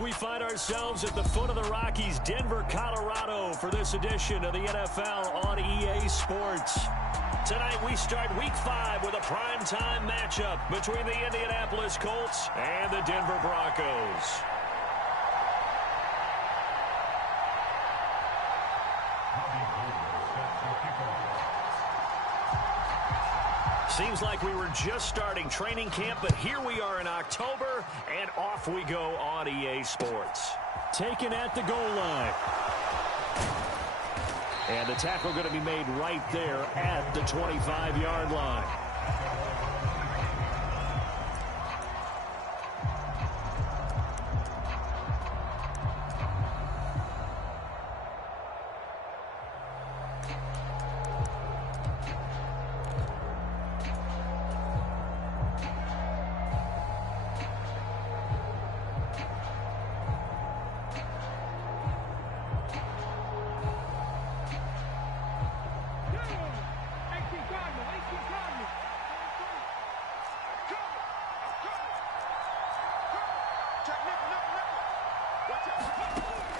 We find ourselves at the foot of the Rockies, Denver, Colorado, for this edition of the NFL on EA Sports. Tonight we start Week 5 with a primetime matchup between the Indianapolis Colts and the Denver Broncos. Seems like we were just starting training camp, but here we are in October, and off we go on EA Sports. Taken at the goal line. And the tackle going to be made right there at the 25-yard line.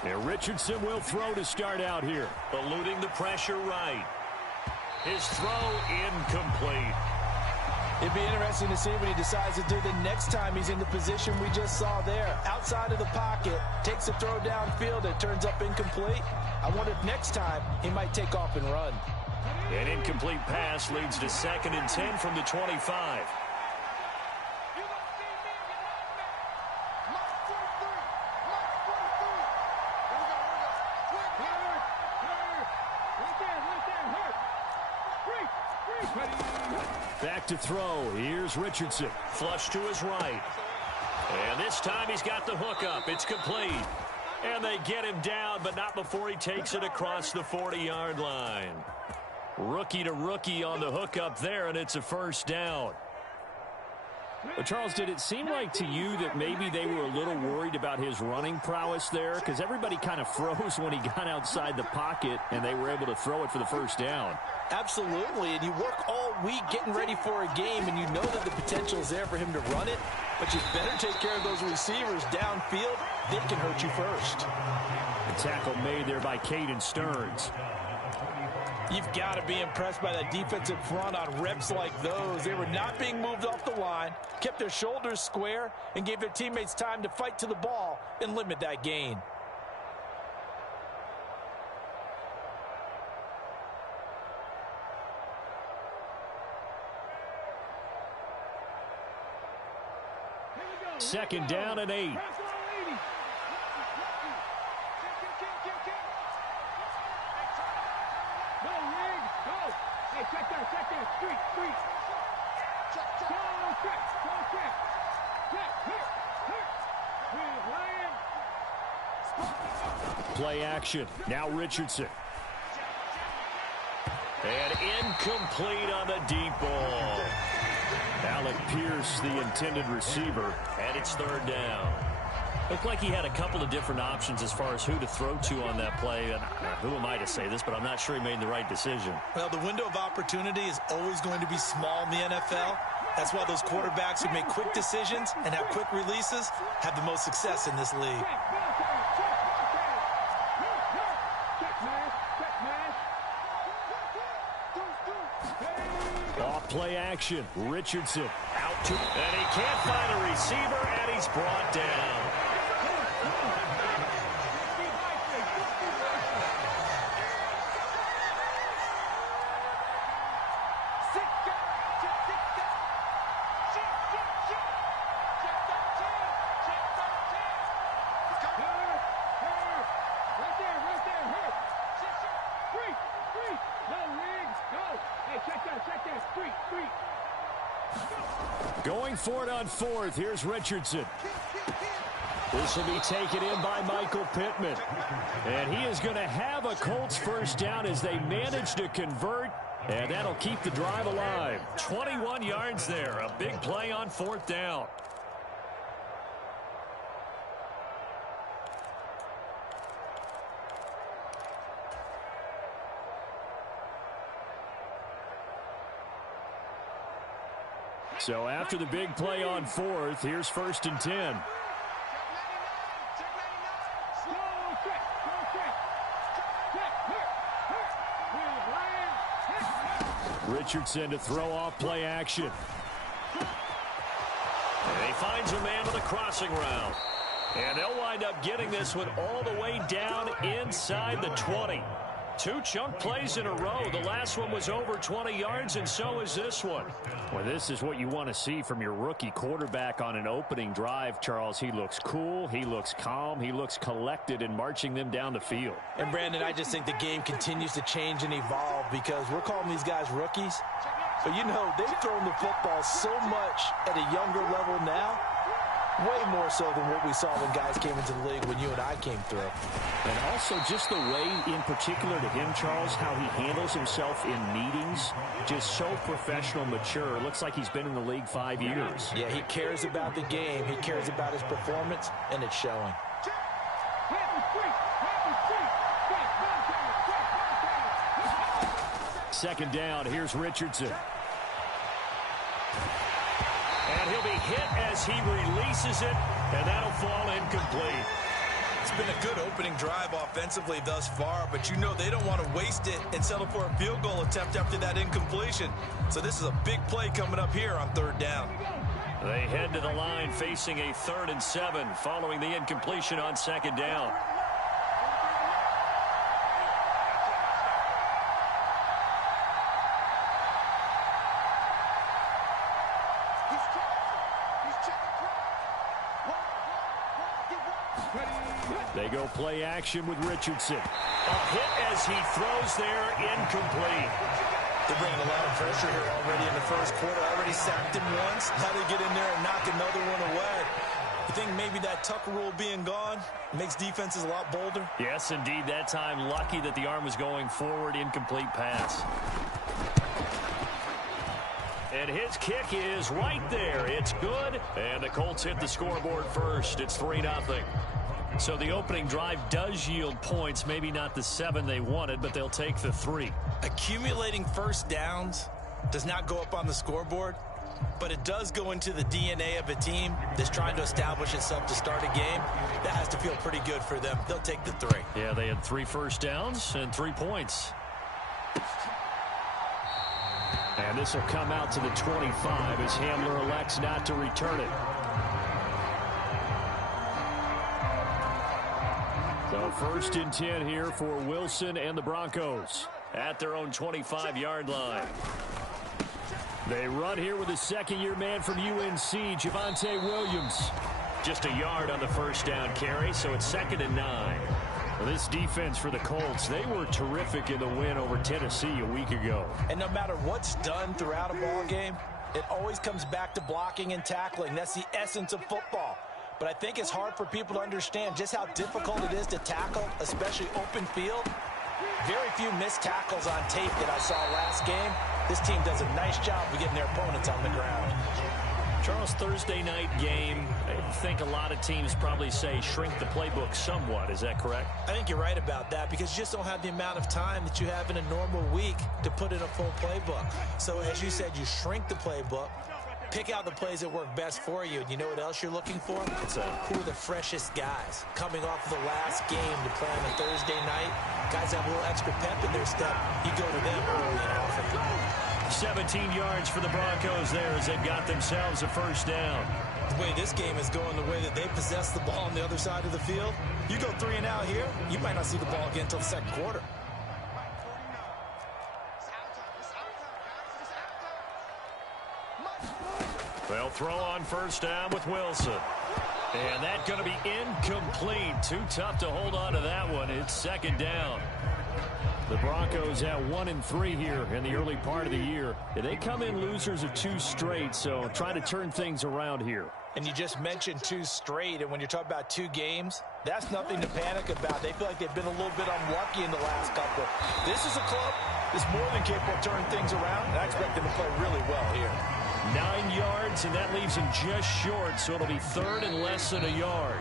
And Richardson will throw to start out here. Eluding the pressure right. His throw incomplete. It'd be interesting to see what he decides to do the next time he's in the position we just saw there. Outside of the pocket, takes a throw downfield, it turns up incomplete. I wonder if next time he might take off and run. An incomplete pass leads to 2nd and 10 from the 25. Back to throw. Here's Richardson. Flush to his right. And this time he's got the hook up. It's complete. And they get him down, but not before he takes it across the 40-yard line. Rookie to rookie on the hook up there, and it's a first down. Well, Charles, did it seem like to you that maybe they were a little worried about his running prowess there? Because everybody kind of froze when he got outside the pocket, and they were able to throw it for the first down. Absolutely, and you work all week getting ready for a game, and you know that the potential is there for him to run it, but you better take care of those receivers downfield. They can hurt you first. The tackle made there by Caden Stearns. You've got to be impressed by that defensive front on reps like those. They were not being moved off the line, kept their shoulders square, and gave their teammates time to fight to the ball and limit that gain. Second down and 8. Play action. Now Richardson. And incomplete on the deep ball. Alec Pierce, the intended receiver, and it's 3rd down. Looked like he had a couple of different options as far as who to throw to on that play. And who am I to say this, but I'm not sure he made the right decision. Well, the window of opportunity is always going to be small in the NFL. That's why those quarterbacks who make quick decisions and have quick releases have the most success in this league. Off play action. Richardson out to, and he can't find a receiver, and he's brought down. Going for it on 4th. Here's Richardson. This will be taken in by Michael Pittman. And he is going to have a Colts first down as they manage to convert. And that'll keep the drive alive. 21 yards there. A big play on 4th down. So after the big play on 4th, here's 1st and 10. Richardson to throw off play action. And he finds a man with a crossing route. And they'll wind up getting this one all the way down inside the 20. 2 chunk plays in a row. The last one was over 20 yards, and so is this one. Well, this is what you want to see from your rookie quarterback on an opening drive, Charles. He looks cool. He looks calm. He looks collected in marching them down the field. And, Brandon, I just think the game continues to change and evolve because we're calling these guys rookies. But, you know, they've thrown the football so much at a younger level now. Way more so than what we saw when guys came into the league when you and I came through. And also just the way, in particular to him, Charles, how he handles himself in meetings. Just so professional, mature. It looks like he's been in the league 5 years. Yeah, he cares about the game. He cares about his performance, and it's showing. Second down, here's Richardson. And he'll be hit as he releases it, and that'll fall incomplete. It's been a good opening drive offensively thus far, but you know they don't want to waste it and settle for a field goal attempt after that incompletion. So this is a big play coming up here on 3rd down. They head to the line facing a 3rd and 7 following the incompletion on 2nd down. They go play action with Richardson. A hit as he throws there, incomplete. They're bringing a lot of pressure here already in the first quarter. Already sacked him once. Now they get in there and knock another one away. You think maybe that Tucker rule being gone makes defenses a lot bolder? Yes, indeed. That time, lucky that the arm was going forward. Incomplete pass. And his kick is right there. It's good. And the Colts hit the scoreboard first. It's 3-0. So the opening drive does yield points. Maybe not the 7 they wanted, but they'll take the 3. Accumulating first downs does not go up on the scoreboard, but it does go into the DNA of a team that's trying to establish itself to start a game. That has to feel pretty good for them. They'll take the 3. Yeah, they had 3 first downs and 3 points. And this will come out to the 25 as Hamler elects not to return it. So 1st and 10 here for Wilson and the Broncos at their own 25-yard line. They run here with a second-year man from UNC, Javonte Williams. Just a yard on the first down carry, so it's 2nd and 9. Well, this defense for the Colts, they were terrific in the win over Tennessee a week ago. And no matter what's done throughout a ball game, it always comes back to blocking and tackling. That's the essence of football. But I think it's hard for people to understand just how difficult it is to tackle, especially open field. Very few missed tackles on tape that I saw last game. This team does a nice job of getting their opponents on the ground. Charles, Thursday night game, I think a lot of teams probably say shrink the playbook somewhat. Is that correct? I think you're right about that because you just don't have the amount of time that you have in a normal week to put in a full playbook. So as you said, you shrink the playbook. Pick out the plays that work best for you. And you know what else you're looking for? Who are the freshest guys coming off of the last game to play on a Thursday night? Guys have a little extra pep in their step. You go to them early and often. 17 yards for the Broncos there as they've got themselves a first down. The way this game is going, the way that they possess the ball on the other side of the field, you go 3 and out here, you might not see the ball again until the second quarter. They'll throw on first down with Wilson. And that's going to be incomplete. Too tough to hold on to that one. It's 2nd down. The Broncos at 1-3 here in the early part of the year. They come in losers of 2 straight, so trying to turn things around here. And you just mentioned 2 straight, and when you're talking about 2 games, that's nothing to panic about. They feel like they've been a little bit unlucky in the last couple. This is a club that's more than capable of turning things around, and I expect them to play really well here. 9 yards, and that leaves him just short, so it'll be 3rd and less than a yard.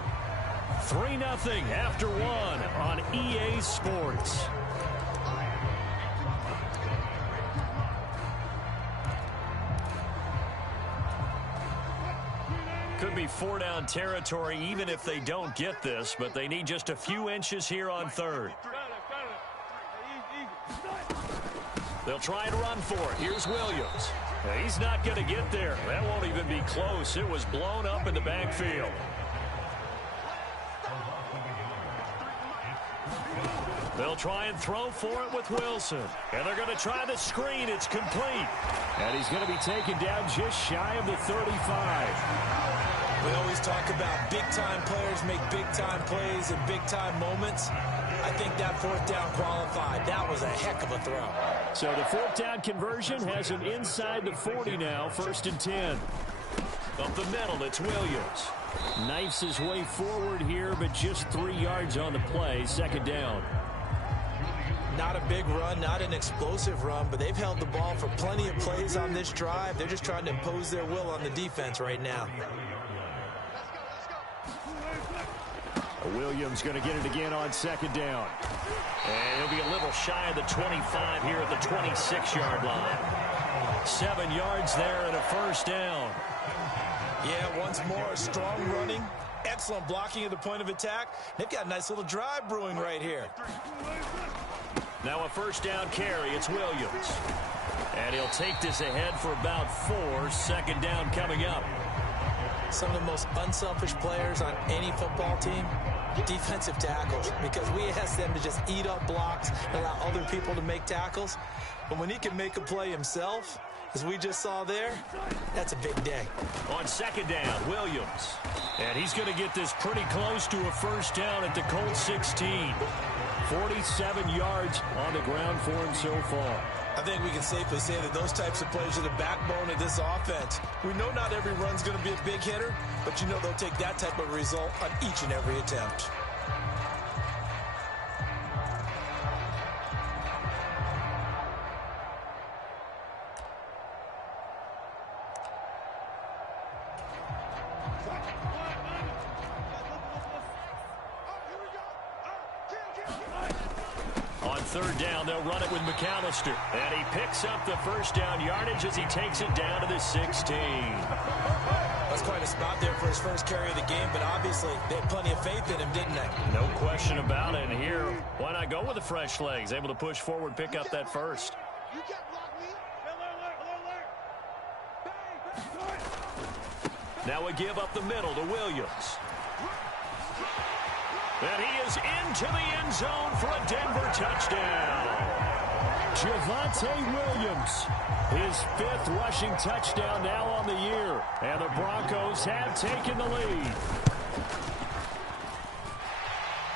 3-0 after 1 on EA Sports. Could be 4-down territory even if they don't get this, but they need just a few inches here on 3rd. They'll try and run for it. Here's Williams. He's not going to get there. That won't even be close. It was blown up in the backfield. They'll try and throw for it with Wilson. And they're going to try the screen. It's complete. And he's going to be taken down just shy of the 35. We always talk about big-time players make big-time plays in big-time moments. I think that fourth down qualified. That was a heck of a throw. So the fourth down conversion has him inside the 40 now, 1st and 10. Up the middle, it's Williams. Knifes his way forward here, but just 3 yards on the play, 2nd down. Not a big run, not an explosive run, but they've held the ball for plenty of plays on this drive. They're just trying to impose their will on the defense right now. Williams going to get it again on 2nd down. And he'll be a little shy of the 25 here at the 26-yard line. 7 yards there and a 1st down. Yeah, once more, strong running, excellent blocking at the point of attack. They've got a nice little drive brewing right here. Now a 1st down carry. It's Williams. And he'll take this ahead for about 4. 2nd down coming up. Some of the most unselfish players on any football team, defensive tackles, because we ask them to just eat up blocks and allow other people to make tackles. But when he can make a play himself, as we just saw there, that's a big day. On 2nd down, Williams. And he's going to get this pretty close to a 1st down at the Colts 16. 47 yards on the ground for him so far. I think we can safely say that those types of plays are the backbone of this offense. We know not every run's going to be a big hitter, but you know they'll take that type of result on each and every attempt. On 3rd down, they'll run it with McAllister. And he picks up the 1st down yardage as he takes it down to the 16. That's quite a spot there for his first carry of the game, but obviously they had plenty of faith in him, didn't they? No question about it. And here, why not go with the fresh legs? Able to push forward, pick up that 1st. Now we give up the middle to Williams. And he is into the end zone for a Denver touchdown. Javonte Williams, his 5th rushing touchdown now on the year. And the Broncos have taken the lead.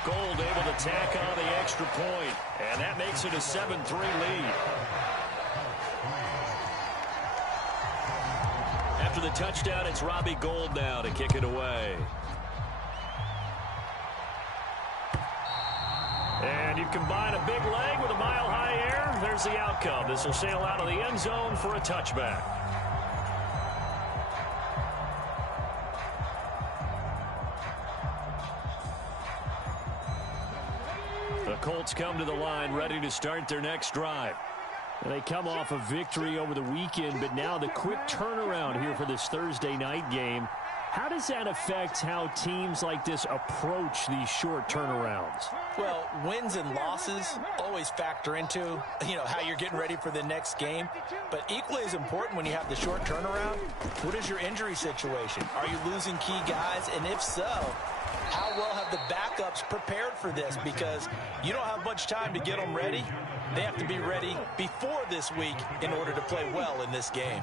Gold able to tack on the extra point. And that makes it a 7-3 lead. After the touchdown, it's Robbie Gould now to kick it away. And you combine a big leg with a mile-high air, there's the outcome. This will sail out of the end zone for a touchback. The Colts come to the line ready to start their next drive. They come off a victory over the weekend, but now the quick turnaround here for this Thursday night game. How does that affect how teams like this approach these short turnarounds? Well, wins and losses always factor into, how you're getting ready for the next game. But equally as important when you have the short turnaround, what is your injury situation? Are you losing key guys? And if so, how well have the backups prepared for this? Because you don't have much time to get them ready. They have to be ready before this week in order to play well in this game.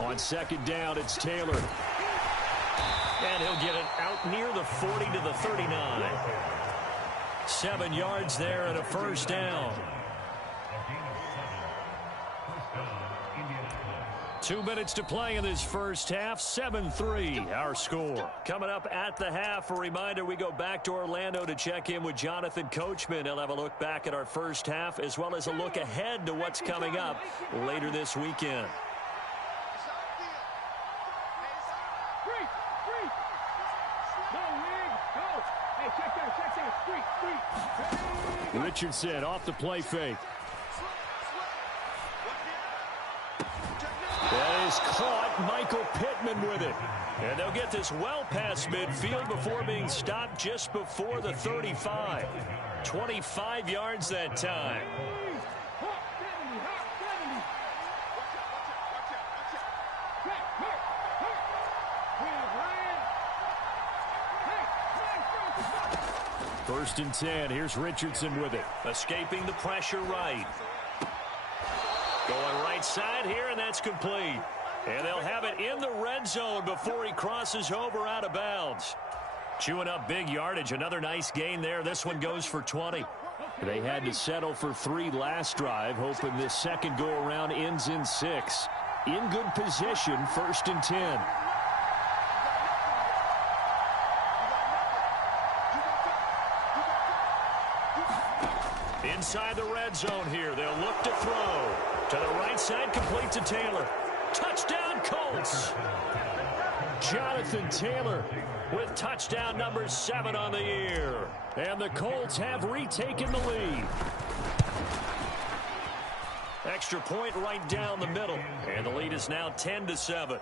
On 2nd down, it's Taylor. And he'll get it out near the 40 to the 39. 7 yards there and a 1st down. 2 minutes to play in this first half. 7-3, our score. Coming up at the half, a reminder, we go back to Orlando to check in with Jonathan Coachman. He'll have a look back at our first half as well as a look ahead to what's coming up later this weekend. Richardson off the play fake. That is caught. Michael Pittman with it. And they'll get this well past midfield before being stopped just before the 35. 25 yards that time. First and 10. Here's Richardson with it. Escaping the pressure right. Going right side here, and that's complete. And they'll have it in the red zone before he crosses over out of bounds. Chewing up big yardage. Another nice gain there. This one goes for 20. They had to settle for 3 last drive, hoping this second go-around ends in 6. In good position, first and 10. Inside the red zone here. They'll look to throw. To the right side, complete to Taylor. Touchdown, Colts. Jonathan Taylor with touchdown number 7 on the year. And the Colts have retaken the lead. Extra point right down the middle. And the lead is now 10-7.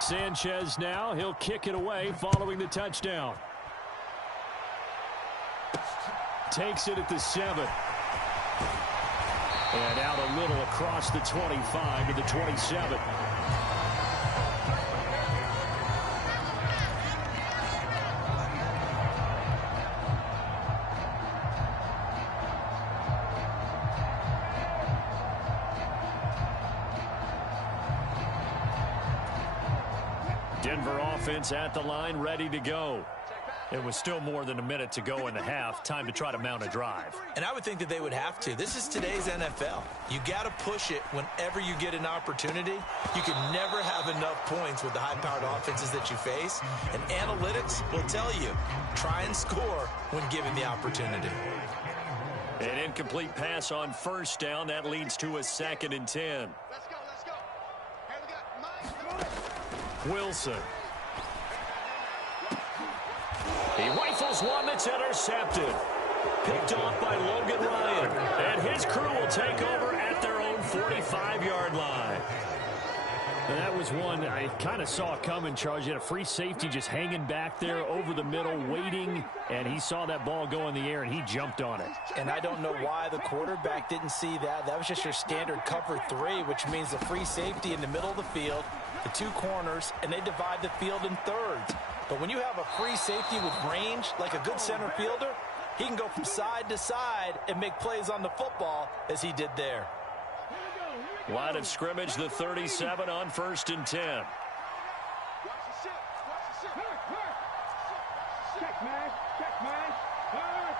Sanchez now. He'll kick it away following the touchdown. Takes it at the 7. And out a little across the 25 to the 27. Denver offense at the line, ready to go. It was still more than a minute to go in the half. Time to try to mount a drive. And I would think that they would have to. This is today's NFL. You got to push it whenever you get an opportunity. You can never have enough points with the high-powered offenses that you face. And analytics will tell you, try and score when given the opportunity. An incomplete pass on first down. That leads to a 2nd and 10. Let's go. Hey, we got Mike. Wilson. He rifles one that's intercepted. Picked off by Logan Ryan. And his crew will take over at their own 45-yard line. And that was one I kind of saw coming, Charles. You had a free safety just hanging back there over the middle, waiting. And he saw that ball go in the air, and he jumped on it. And I don't know why the quarterback didn't see that. That was just your standard cover 3, which means the free safety in the middle of the field, the 2 corners, and they divide the field in thirds. But when you have a free safety with range, like a good center fielder, he can go from side to side and make plays on the football as he did there. Line of scrimmage, the 37 on first and 10. Watch the ship. Check, man. Hurt.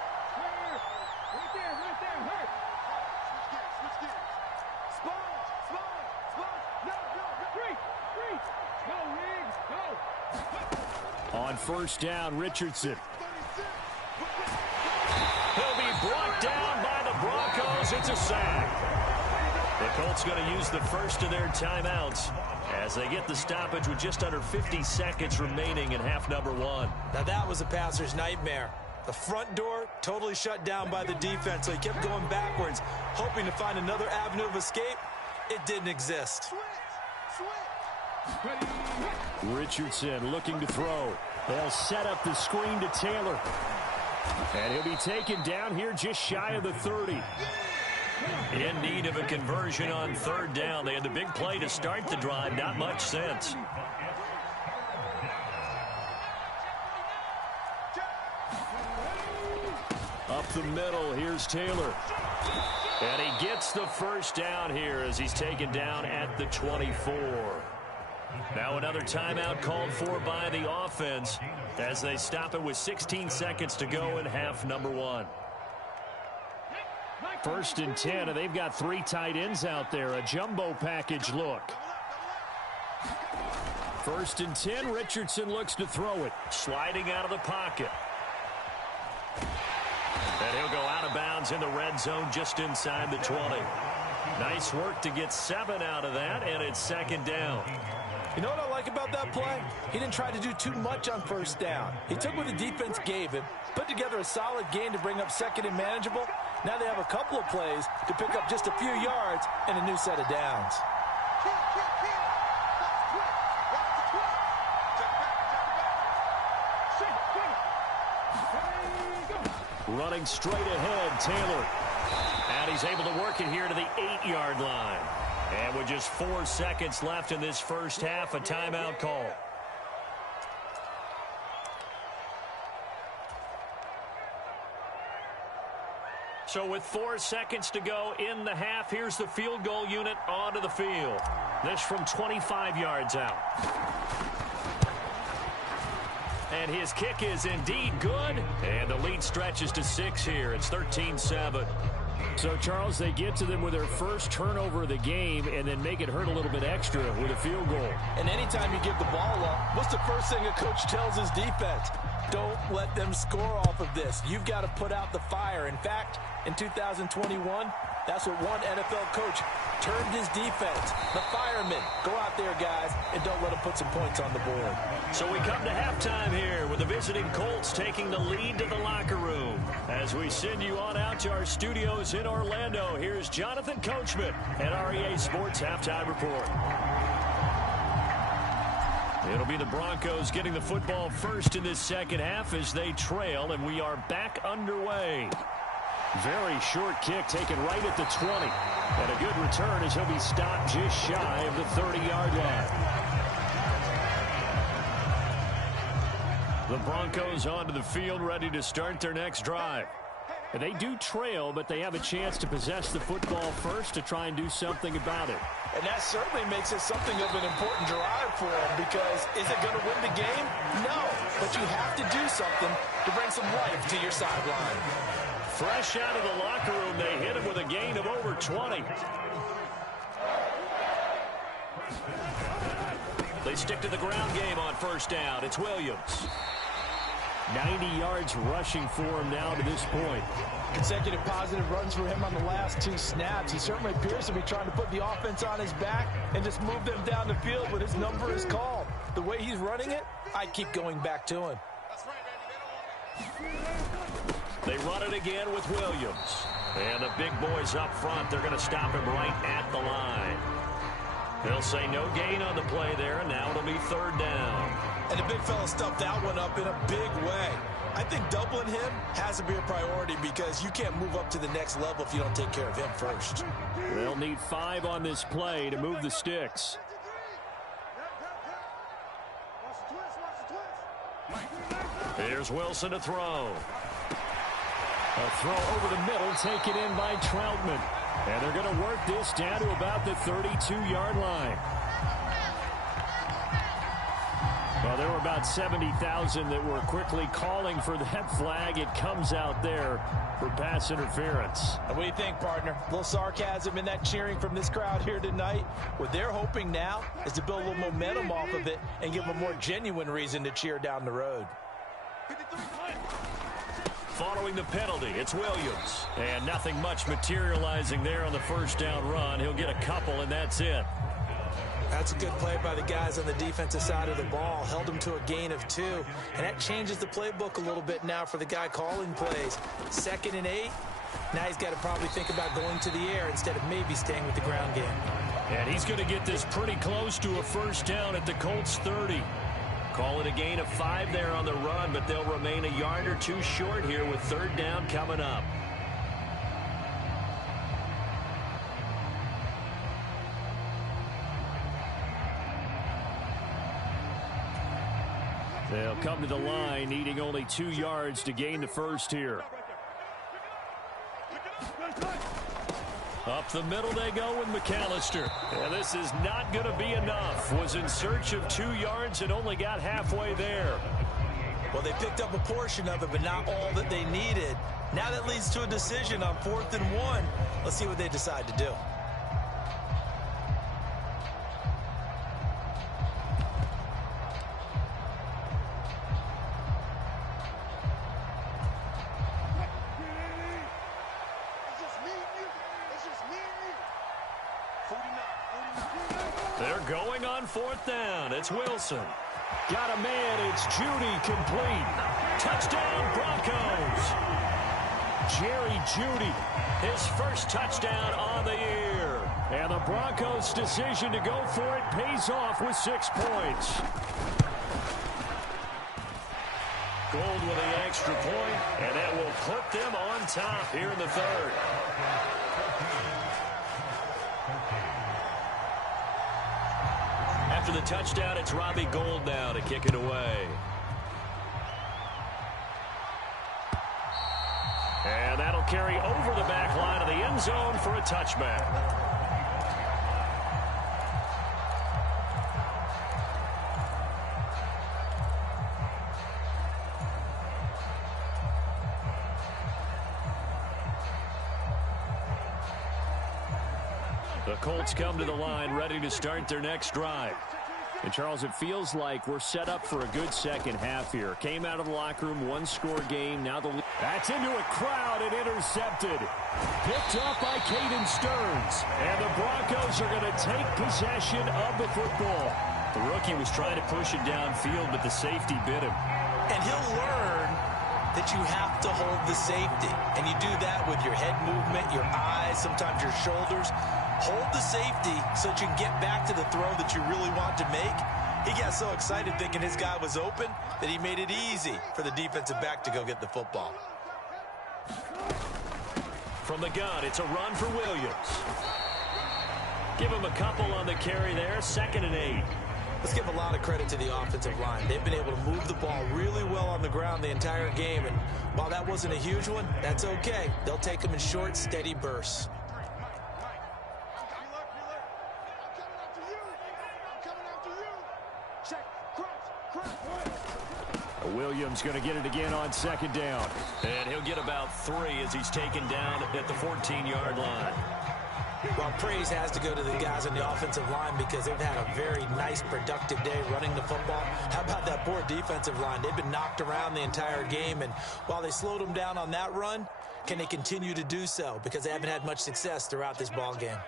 Right there. Hurt. Switch gears. Spawn. No. Free. Go, Riggs. Go. On first down, Richardson. He'll be brought down by the Broncos. It's a sack. The Colts going to use the first of their timeouts as they get the stoppage with just under 50 seconds remaining in half number 1. Now that was a passer's nightmare. The front door totally shut down by the defense, so he kept going backwards, hoping to find another avenue of escape. It didn't exist. Richardson looking to throw. They'll set up the screen to Taylor. And he'll be taken down here just shy of the 30. In need of a conversion on third down. They had the big play to start the drive. Not much sense. Up the middle, here's Taylor. And he gets the first down here as he's taken down at the 24. Now another timeout called for by the offense as they stop it with 16 seconds to go in half number 1. First and 10, and they've got 3 tight ends out there. A jumbo package look. First and 10, Richardson looks to throw it. Sliding out of the pocket. And he'll go out of bounds in the red zone just inside the 20. Nice work to get 7 out of that, and it's second down. You know what I like about that play? He didn't try to do too much on first down. He took what the defense gave him, put together a solid game to bring up second and manageable, Now they have a couple of plays to pick up just a few yards and a new set of downs. Running straight ahead, Taylor. And he's able to work it here to the 8-yard line. And with just 4 seconds left in this first half, a timeout call. So with 4 seconds to go in the half, here's the field goal unit onto the field. This from 25 yards out. And his kick is indeed good. And the lead stretches to 6 here. It's 13-7. So, Charles, they get to them with their first turnover of the game and then make it hurt a little bit extra with a field goal. And anytime you give the ball up, what's the first thing a coach tells his defense? Don't let them score off of this. You've got to put out the fire. In fact, in 2021, that's what one NFL coach termed his defense. The firemen. Go out there, guys, and don't let them put some points on the board. So we come to halftime here with the visiting Colts taking the lead to the locker room. As we send you on out to our studios in Orlando, here's Jonathan Coachman at REA Sports Halftime Report. It'll be the Broncos getting the football first in this second half as they trail, and we are back underway. Very short kick taken right at the 20. And a good return as he'll be stopped just shy of the 30-yard line. The Broncos onto the field ready to start their next drive. And they do trail, but they have a chance to possess the football first to try and do something about it. And that certainly makes it something of an important drive for them because is it going to win the game? No, but you have to do something to bring some life to your sideline. Fresh out of the locker room, they hit him with a gain of over 20. They stick to the ground game on first down. It's Williams. 90 yards rushing for him now to this point. Consecutive positive runs for him on the last 2 snaps. He certainly appears to be trying to put the offense on his back and just move them down the field, but his number is called. The way he's running it, I keep going back to him. They run it again with Williams. And the big boys up front, they're going to stop him right at the line. They'll say no gain on the play there, and now it'll be 3rd down. And the big fella stuffed that one up in a big way. I think doubling him has to be a priority because you can't move up to the next level if you don't take care of him first. They'll need 5 on this play to move the sticks. Here's Wilson to throw. A throw over the middle taken in by Troutman. And they're going to work this down to about the 32-yard line. Well, there were about 70,000 that were quickly calling for that flag. It comes out there for pass interference. And what do you think, partner? A little sarcasm in that cheering from this crowd here tonight. What they're hoping now is to build a little momentum off of it and give them a more genuine reason to cheer down the road. Following the penalty, it's Williams. And nothing much materializing there on the first down run. He'll get a couple, and that's it. That's a good play by the guys on the defensive side of the ball. Held them to a gain of 2. And that changes the playbook a little bit now for the guy calling plays. 2nd and 8. Now he's got to probably think about going to the air instead of maybe staying with the ground game. And he's going to get this pretty close to a first down at the Colts 30. Call it a gain of 5 there on the run, but they'll remain a yard or 2 short here with 3rd down coming up. They'll come to the line, needing only 2 yards to gain the first here. Up the middle they go with McAllister. And this is not going to be enough. Was in search of 2 yards and only got halfway there. Well, they picked up a portion of it, but not all that they needed. Now that leads to a decision on 4th and 1. Let's see what they decide to do. They're going on 4th down. It's Wilson. Got a man. It's Judy complete. Touchdown, Broncos. Jerry Jeudy, his first touchdown on the year. And the Broncos' decision to go for it pays off with 6 points. Gold with the extra point, and that will put them on top here in the third. After the touchdown, it's Robbie Gould now to kick it away. And that'll carry over the back line of the end zone for a touchback. The Colts come to the line ready to start their next drive. And, Charles, it feels like we're set up for a good second half here. Came out of the locker room, one-score game. Now that's into a crowd and intercepted. Picked up by Caden Stearns. And the Broncos are going to take possession of the football. The rookie was trying to push it downfield, but the safety bit him. And he'll learn that you have to hold the safety. And you do that with your head movement, your eyes, sometimes your shoulders. Hold the safety so that you can get back to the throw that you really want to make. He got so excited thinking his guy was open that he made it easy for the defensive back to go get the football. From the gun, it's a run for Williams. Give him a couple on the carry there, 2nd and 8. Let's give a lot of credit to the offensive line. They've been able to move the ball really well on the ground the entire game. And while that wasn't a huge one, that's okay. They'll take them in short, steady bursts. Williams going to get it again on 2nd down. And he'll get about 3 as he's taken down at the 14-yard line. Well, praise has to go to the guys on the offensive line because they've had a very nice, productive day running the football. How about that poor defensive line? They've been knocked around the entire game, and while they slowed them down on that run, can they continue to do so? Because they haven't had much success throughout this ball game.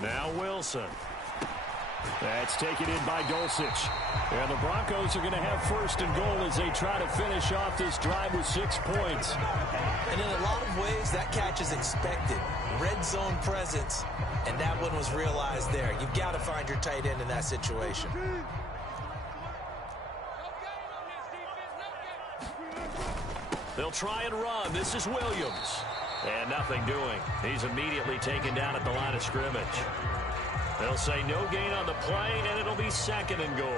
Now Wilson. That's taken in by Dulcich. And the Broncos are going to have 1st and goal as they try to finish off this drive with 6 points. And in a lot of ways, that catch is expected. Red zone presence, and that one was realized there. You've got to find your tight end in that situation. They'll try and run. This is Williams. And nothing doing. He's immediately taken down at the line of scrimmage. They'll say no gain on the play, and it'll be 2nd and goal.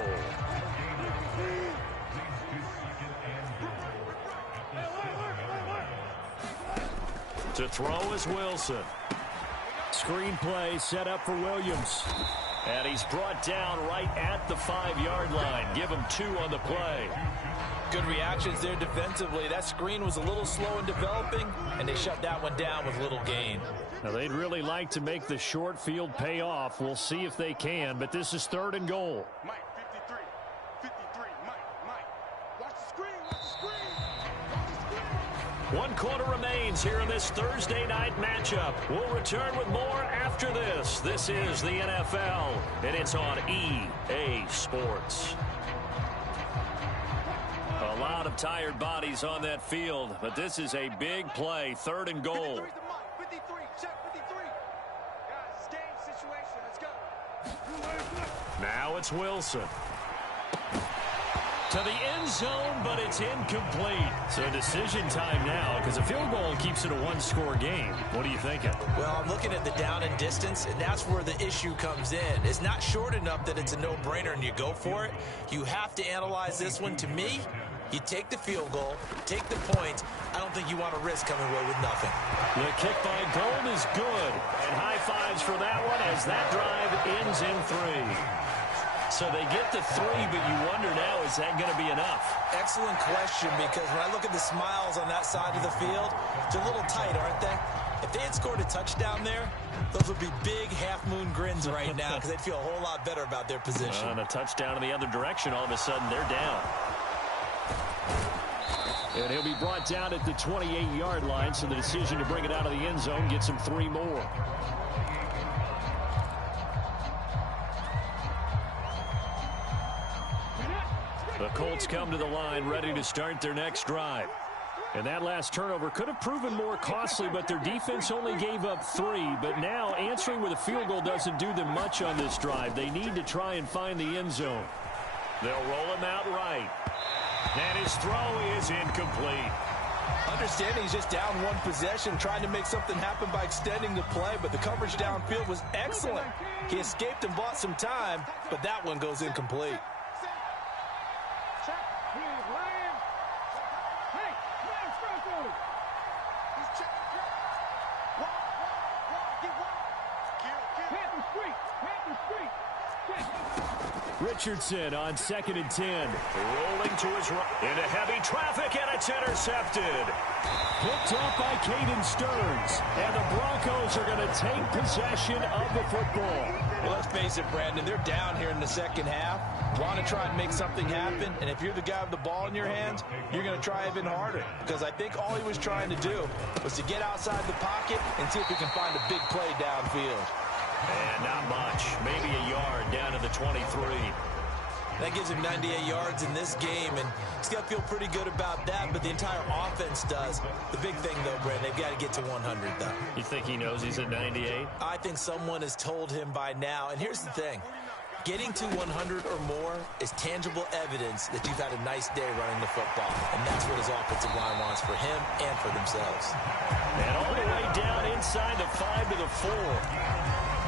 To throw is Wilson. Screen play set up for Williams. And he's brought down right at the 5-yard line. Give him 2 on the play. Good reactions there defensively. That screen was a little slow in developing, and they shut that one down with little gain. Now, they'd really like to make the short field pay off. We'll see if they can, but this is 3rd and goal. Mike, 53, Mike. Watch the screen, watch the screen. 1 quarter remains here in this Thursday night matchup. We'll return with more after this. This is the NFL, and it's on EA Sports. A lot of tired bodies on that field, but this is a big play. 3rd and goal. 53, check 53. Guys, it's game situation. Let's go. Now it's Wilson. To the end zone, but it's incomplete. So decision time now, because a field goal keeps it a 1-score game. What are you thinking? Well, I'm looking at the down and distance, and that's where the issue comes in. It's not short enough that it's a no-brainer and you go for it. You have to analyze this one. To me, you take the field goal, take the points. I don't think you want to risk coming away with nothing. The kick by Gould is good. And high fives for that one as that drive ends in 3. So they get the 3, but you wonder now, is that going to be enough? Excellent question, because when I look at the smiles on that side of the field, they're a little tight, aren't they? If they had scored a touchdown there, those would be big half-moon grins right now because they'd feel a whole lot better about their position. And a touchdown in the other direction, all of a sudden they're down. And he'll be brought down at the 28-yard line, so the decision to bring it out of the end zone gets him 3 more. The Colts come to the line ready to start their next drive. And that last turnover could have proven more costly, but their defense only gave up 3. But now answering with a field goal doesn't do them much on this drive. They need to try and find the end zone. They'll roll him out right. And his throw is incomplete. Understanding he's just down one possession, trying to make something happen by extending the play, but the coverage downfield was excellent. He escaped and bought some time, but that one goes incomplete. Richardson on 2nd and 10. Rolling to his right. Into heavy traffic, and it's intercepted. Picked off by Caden Stearns. And the Broncos are going to take possession of the football. Well, let's face it, Brandon, they're down here in the second half. Want to try and make something happen, and if you're the guy with the ball in your hands, you're going to try even harder. Because I think all he was trying to do was to get outside the pocket and see if he can find a big play downfield. And not much. Maybe a yard down to the 23. That gives him 98 yards in this game, and he's got to feel pretty good about that, but the entire offense does. The big thing, though, Brent, they've got to get to 100, though. You think he knows he's at 98? I think someone has told him by now, and here's the thing. Getting to 100 or more is tangible evidence that you've had a nice day running the football, and that's what his offensive line wants for him and for themselves. And all the way down inside the 5 to the 4.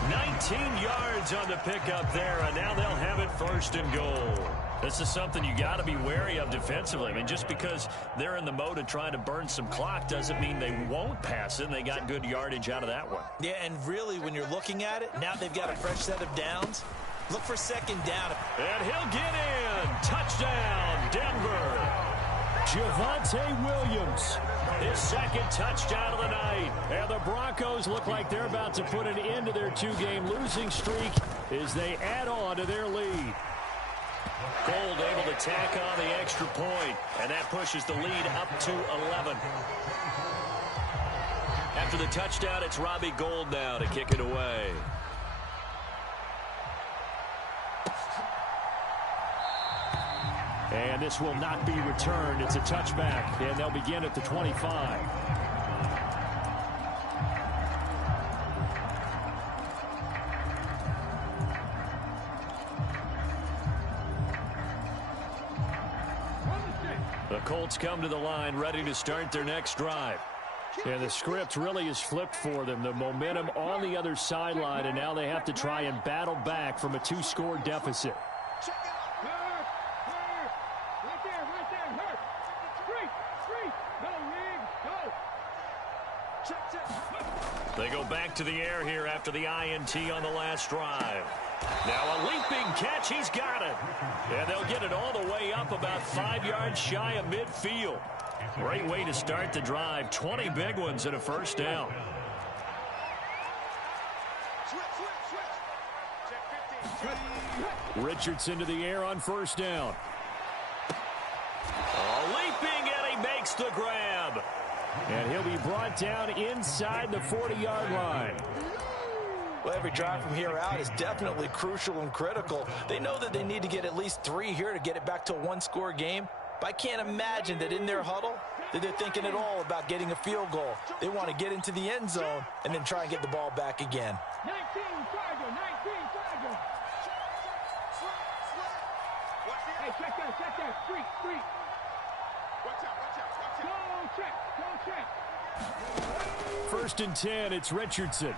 19 yards on the pickup there, and now they'll have it 1st and goal. This is something you got to be wary of defensively. I mean, just because they're in the mode of trying to burn some clock doesn't mean they won't pass it, and they got good yardage out of that one. Yeah, and really, when you're looking at it, now they've got a fresh set of downs. Look for 2nd down. And he'll get in. Touchdown, Denver. Javonte Williams, his 2nd touchdown of the night. And the Broncos look like they're about to put an end to their 2-game losing streak as they add on to their lead. Gold able to tack on the extra point, and that pushes the lead up to 11. After the touchdown, it's Robbie Gould now to kick it away. And this will not be returned. It's a touchback, and they'll begin at the 25. The Colts come to the line ready to start their next drive. And the script really is flipped for them. The momentum on the other sideline, and now they have to try and battle back from a 2-score deficit. They go back to the air here after the INT on the last drive. Now a leaping catch. He's got it. And they'll get it all the way up about 5 yards shy of midfield. Great way to start the drive. 20 big ones and a 1st down. Richardson to the air on 1st down. Leaping, and he makes the grab. And he'll be brought down inside the 40-yard line. Well, every drive from here out is definitely crucial and critical. They know that they need to get at least 3 here to get it back to a 1-score game. But I can't imagine that in their huddle that they're thinking at all about getting a field goal. They want to get into the end zone and then try and get the ball back again. 19 Tiger, 19 Tiger. Hey, check that. Street. Watch out. Go check. 1st and 10, it's Richardson.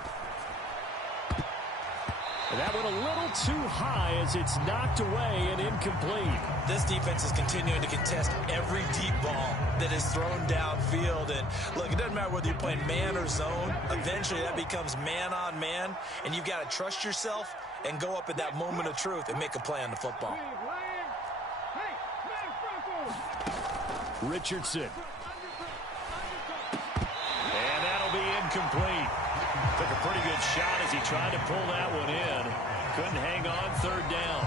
And that one a little too high as it's knocked away and incomplete. This defense is continuing to contest every deep ball that is thrown downfield. And look, it doesn't matter whether you're playing man or zone. Eventually that becomes man on man. And you've got to trust yourself and go up at that moment of truth and make a play on the football. Richardson. And that'll be incomplete. Took a pretty good shot as he tried to pull that one in. Couldn't hang on 3rd down.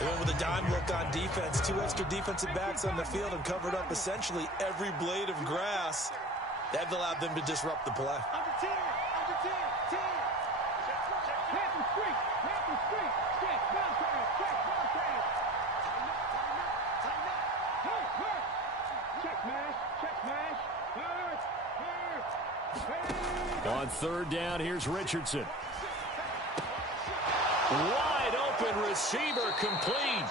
They went with a dime look on defense. 2 extra defensive backs on the field and covered up essentially every blade of grass. That allowed them to disrupt the play. Under 10. Hampton Street. Check, bounce pass. On third down, here's Richardson. Wide open receiver complete.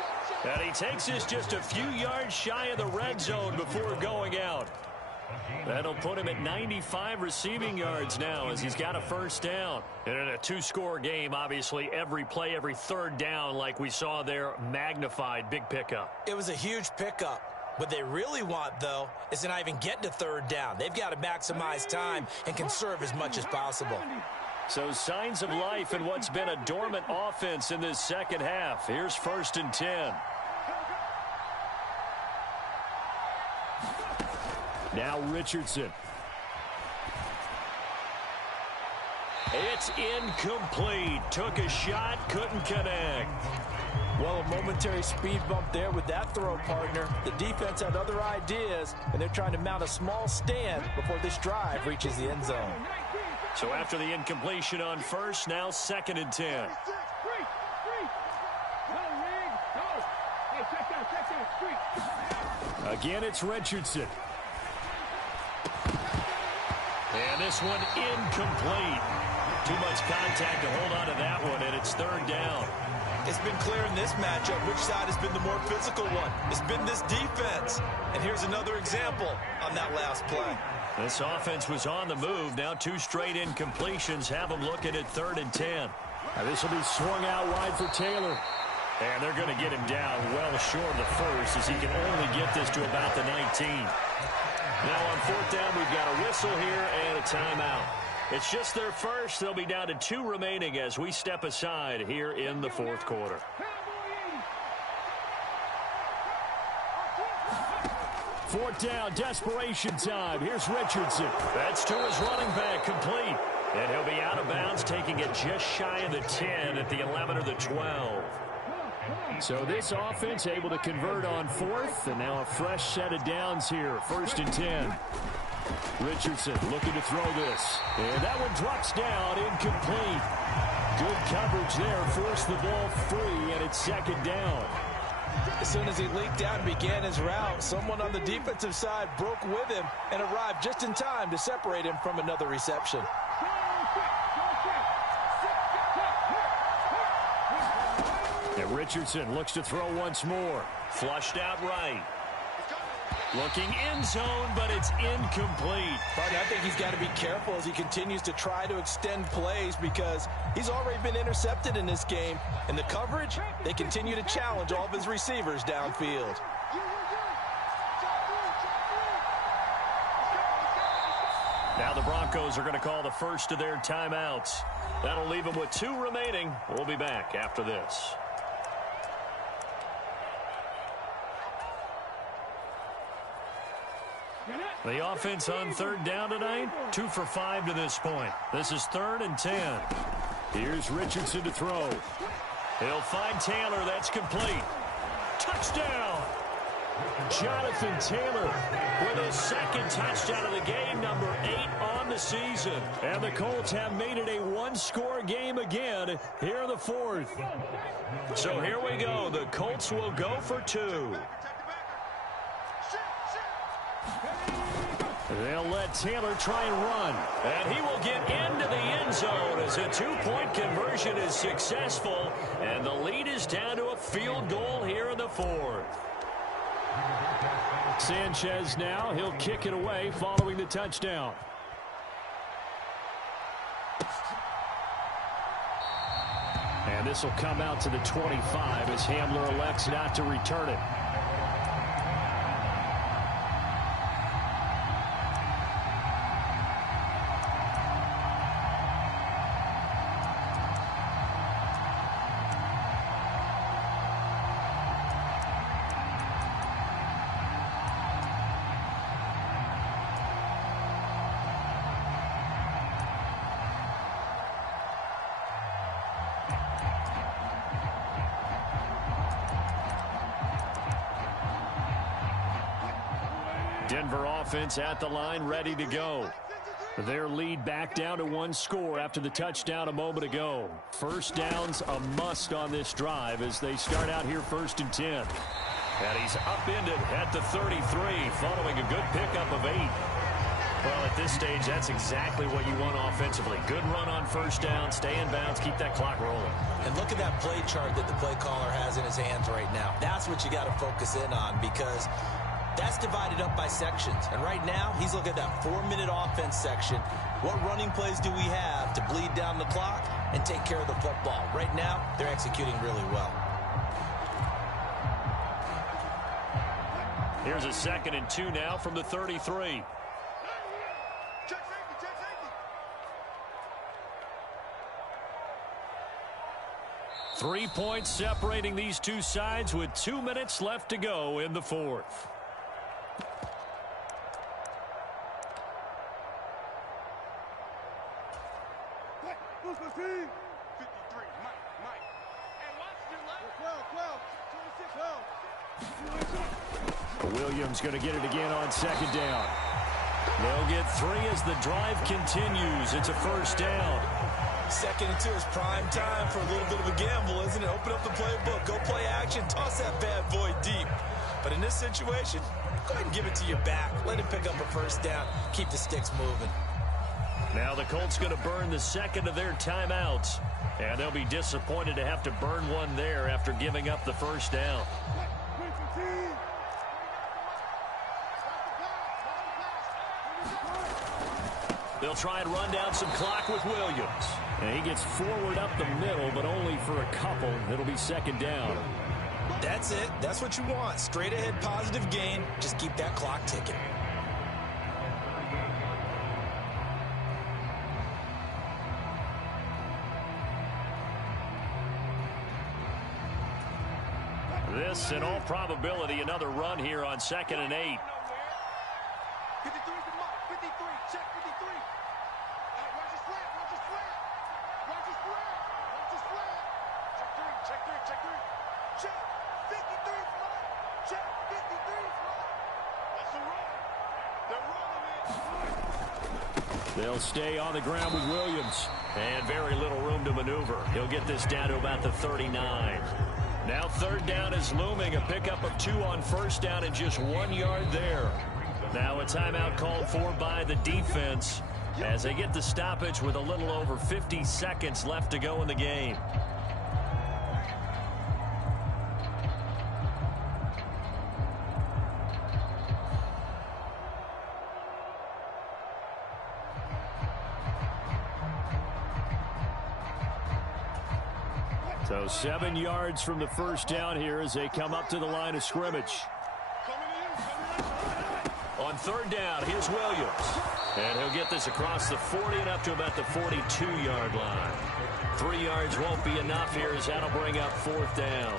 And he takes us just a few yards shy of the red zone before going out. That'll put him at 95 receiving yards now as he's got a first down. And in a two-score game, obviously, every play, every third down, like we saw there, magnified. Big pickup. It was a huge pickup. What they really want, though, is to not even get to third down. They've got to maximize time and conserve as much as possible. So signs of life in what's been a dormant offense in this second half. Here's 1st and 10. Now Richardson. It's incomplete. Took a shot, couldn't connect. Well, a momentary speed bump there with that throw, partner. The defense had other ideas, and they're trying to mount a small stand before this drive reaches the end zone. So after the incompletion on first, now 2nd and 10. Again, it's Richardson. And this one incomplete. Too much contact to hold on to that one, and it's 3rd down. It's been clear in this matchup which side has been the more physical one. It's been this defense. And here's another example on that last play. This offense was on the move. Now 2 straight incompletions have them looking at 3rd and 10. Now this will be swung out wide for Taylor. And they're going to get him down well short of the first as he can only get this to about the 19. Now on 4th down, we've got a whistle here and a timeout. It's just their first. They'll be down to 2 remaining as we step aside here in the 4th quarter. Fourth down, desperation time. Here's Richardson. That's to his running back, complete. And he'll be out of bounds, taking it just shy of the 10 at the 11 or the 12. So this offense able to convert on 4th, and now a fresh set of downs here. 1st and 10. Richardson looking to throw this. And that one drops down, incomplete. Good coverage there, forced the ball free, and it's 2nd down. As soon as he leaked out and began his route, someone on the defensive side broke with him and arrived just in time to separate him from another reception. And Richardson looks to throw once more. Flushed out right. Looking end zone, but it's incomplete. Partner, I think he's got to be careful as he continues to try to extend plays because he's already been intercepted in this game. And the coverage, they continue to challenge all of his receivers downfield. Now the Broncos are going to call the first of their timeouts. That'll leave them with 2 remaining. We'll be back after this. The offense on 3rd down tonight, 2 for 5 to this point. This is 3rd and 10. Here's Richardson to throw. He'll find Taylor. That's complete. Touchdown! Jonathan Taylor with his 2nd touchdown of the game, number 8 on the season. And the Colts have made it a 1-score game again here in the 4th. So here we go. The Colts will go for 2. They'll let Taylor try and run. And he will get into the end zone as a 2-point conversion is successful. And the lead is down to a field goal here in the 4th. Sanchez now. He'll kick it away following the touchdown. And this will come out to the 25 as Hamler elects not to return it. Denver offense at the line, ready to go. Their lead back down to 1 score after the touchdown a moment ago. First down's a must on this drive as they start out here 1st and 10. And he's upended at the 33 following a good pickup of 8. Well, at this stage, that's exactly what you want offensively. Good run on first down, stay in bounds, keep that clock rolling. And look at that play chart that the play caller has in his hands right now. That's what you got to focus in on, because that's divided up by sections. And right now, he's looking at that 4-minute offense section. What running plays do we have to bleed down the clock and take care of the football? Right now, they're executing really well. Here's a 2nd and 2 now from the 33. Check safety, check safety. 3 points separating these two sides with 2 minutes left to go in the fourth. Who's the team? 53, Mike. And Washington left. 12, 26, 12. Williams going to get it again on 2nd down. They'll get 3 as the drive continues. It's a first down. 2nd and 2 is prime time for a little bit of a gamble, isn't it? Open up the playbook, go play action, toss that bad boy deep. But in this situation, go ahead and give it to your back. Let him pick up a first down. Keep the sticks moving. Now the Colts going to burn the 2nd of their timeouts. And they'll be disappointed to have to burn one there after giving up the first down. They'll try and run down some clock with Williams. And he gets forward up the middle, but only for a couple. It'll be 2nd down. That's it. That's what you want. Straight ahead, positive gain. Just keep that clock ticking. This, in all probability, another run here on 2nd and 8. 53 is the mark. 53. Check 53. Watch his flat. Watch his flat. Watch his flat. Watch his flat. Check 3. Check 3. Check 3. Check 53 is mark. Check 53 is mark. That's a run. They're running it. They'll stay on the ground with Williams. And very little room to maneuver. He'll get this down to about the 39. Now 3rd down is looming. A pickup of 2 on first down and just 1 yard there. Now a timeout called for by the defense as they get the stoppage with a little over 50 seconds left to go in the game. So 7 yards from the first down here as they come up to the line of scrimmage. On 3rd down, here's Williams. And he'll get this across the 40 and up to about the 42-yard line. 3 yards won't be enough here as that'll bring up 4th down.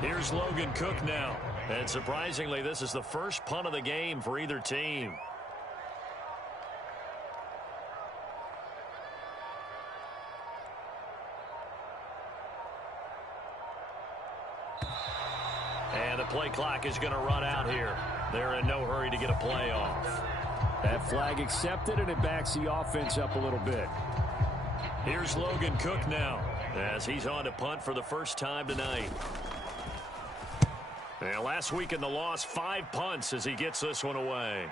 Here's Logan Cook now. And surprisingly, this is the first punt of the game for either team. And the play clock is going to run out here. They're in no hurry to get a play off. That flag accepted, and it backs the offense up a little bit. Here's Logan Cook now as he's on to punt for the first time tonight. And last week in the loss, 5 punts as he gets this one away.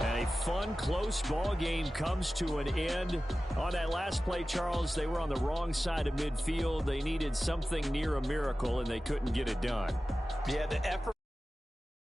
A fun, close ball game comes to an end. On that last play, Charles, they were on the wrong side of midfield. They needed something near a miracle, and they couldn't get it done. Yeah, the effort.